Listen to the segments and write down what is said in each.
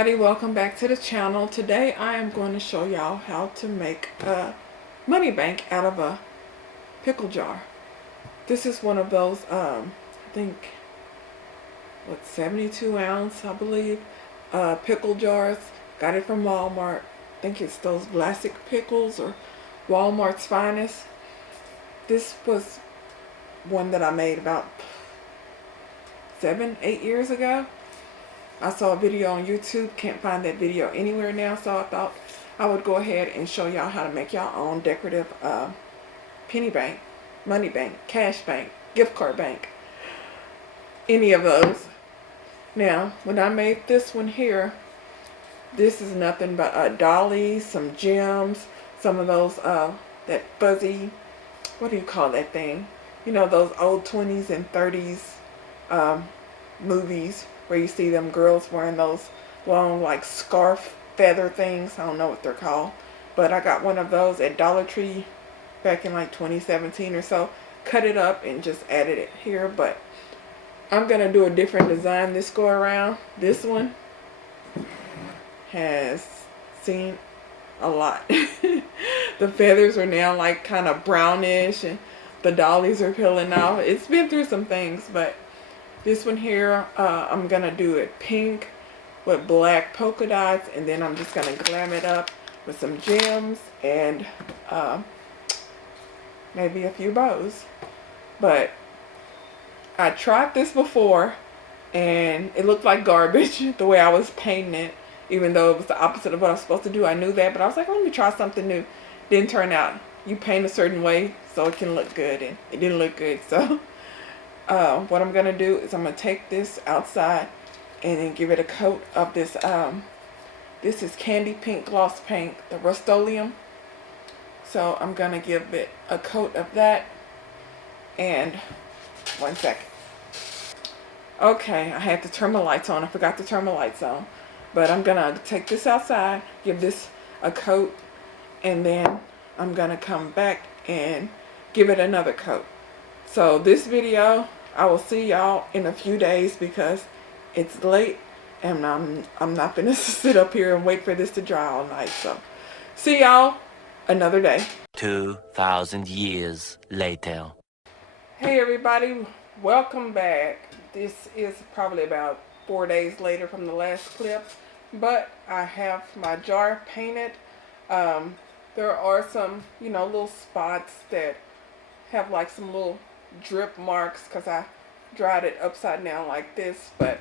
everybody, welcome back to the channel. Today I am going to show y'all how to make a money bank out of a pickle jar. This is one of those I think 72 ounce I believe pickle jars. Got it from Walmart. I think it's those Vlasic pickles or Walmart's Finest. This was one that I made about 7-8 years ago. I saw a video on YouTube, can't find that video anywhere now, so I thought I would go ahead and show y'all how to make y'all own decorative penny bank, money bank, cash bank, gift card bank, any of those. Now, when I made this one here, this is nothing but dollies, some gems, some of those, that fuzzy, what do you call that thing? You know, those old 20s and 30s movies where you see them girls wearing those long like scarf feather things. I don't know what they're called, but I got one of those at Dollar Tree back in like 2017 or so. Cut it up and just added it here, but I'm gonna do a different design this go around. This one has seen a lot. The feathers are now like kind of brownish and the dollies are peeling off. It's been through some things, but this one here, I'm going to do it pink with black polka dots, and then I'm just going to glam it up with some gems and maybe a few bows. But I tried this before, and it looked like garbage the way I was painting it, even though it was the opposite of what I was supposed to do. I knew that, but I was like, let me try something new. Didn't turn out. You paint a certain way so it can look good, and it didn't look good, so... what I'm going to do is I'm going to take this outside and then give it a coat of this, this is Candy Pink Gloss Paint, the Rust-Oleum. So I'm going to give it a coat of that, and one second. Okay, I had to turn my lights on. I forgot to turn my lights on. But I'm going to take this outside, give this a coat, and then I'm going to come back and give it another coat. So this video, I will see y'all in a few days because it's late and I'm not gonna sit up here and wait for this to dry all night. So see y'all another day. 2,000 years later. Hey everybody, welcome back. This is probably about 4 days later from the last clip, but I have my jar painted. There are some, you know, little spots that have like some little drip marks because I dried it upside down like this, but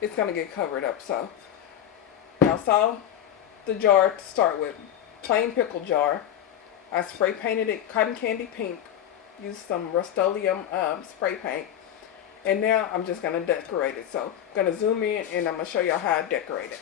it's gonna get covered up. So y'all saw the jar to start with, plain pickle jar. I spray painted it cotton candy pink, used some Rust-Oleum spray paint, and now I'm just gonna decorate it. So I'm gonna zoom in and I'm gonna show y'all how I decorate it.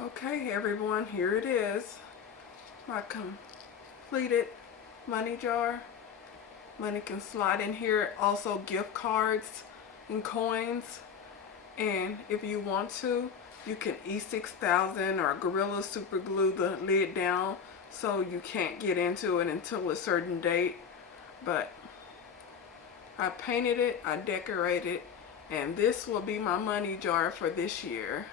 Okay, everyone, here it is. My completed money jar. Money can slide in here. Also gift cards and coins. And if you want to, you can E6000 or Gorilla Super Glue the lid down so you can't get into it until a certain date. But I painted it, I decorated, and this will be my money jar for this year.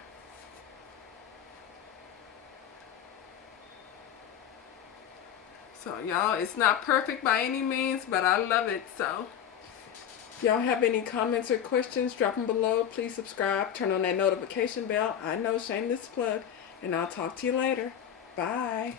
So y'all, it's not perfect by any means, but I love it. So if y'all have any comments or questions, drop them below. Please subscribe, turn on that notification bell. I know, shameless plug, and I'll talk to you later. Bye.